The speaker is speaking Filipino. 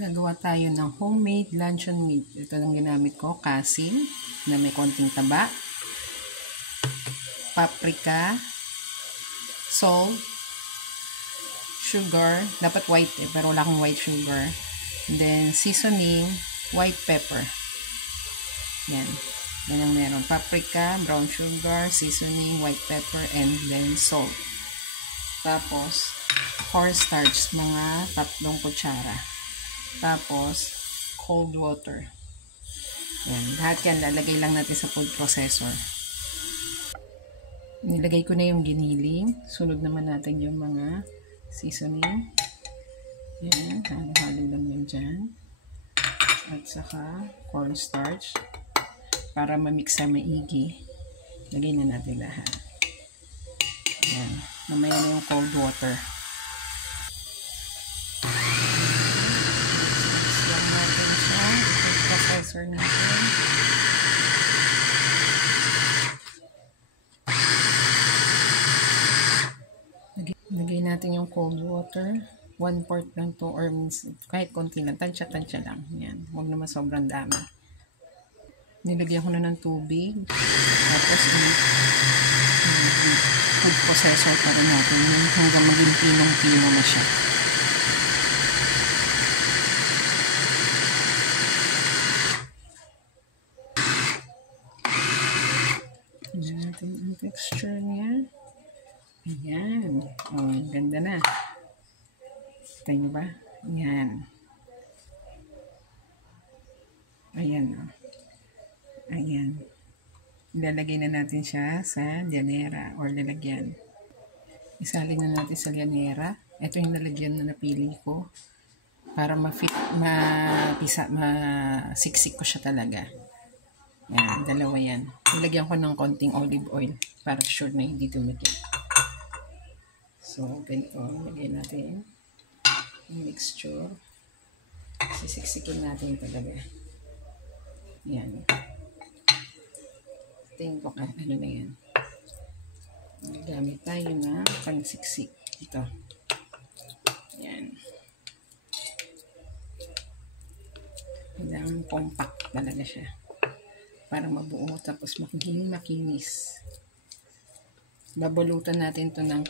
Gagawa tayo ng homemade luncheon meat. Ito ang ginamit ko, kasim na may konting taba, paprika, salt, sugar, dapat white pero wala akong white sugar. Then seasoning, white pepper. Yan. Yan ang meron. Paprika, brown sugar, seasoning, white pepper, and then salt. Tapos, cornstarch, mga 3 kutsara. Tapos, cold water. Yan. Lahat yan, lalagay lang natin sa food processor. Nilagay ko na yung giniling. Sunod naman natin yung mga seasoning. Yan. Halo-halo lang yun dyan. At saka, cornstarch. Para mamiksa maigi. Lagay na natin lahat. Yan. Mamaya na yung cold water. Mix lang natin siya. Food processor natin. Lagay natin yung cold water. 1/4 lang to or kahit konti lang. Tansya-tansya lang. Yan. Huwag naman sobrang dami. Nilagyan ko na ng tubig. Tapos food processor pa rin natin hanggang maging pinong-pino na siya. Tignan natin ang texture niya. Ayan. Oh, ganda na. Kita nyo ba? Ayan. Ayan. Oh. Ayan. Ilalagay na natin siya sa llanera or lalagyan. Isalin na natin sa llanera. Ito yung lalagyan na napili ko para masiksik ko siya talaga. Yan, dalawa yan. Nilagyan ko ng konting olive oil para sure na hindi tumikit. So, ganito. Lagay natin yung mixture. Sisiksikin natin talaga. Yan. Tingin ko ano na yan. Gamit tayo na pangsiksik. Ito. Yan. Kailangan compact talaga siya. Para mabuo tapos maging makinis. Babalutan natin to ng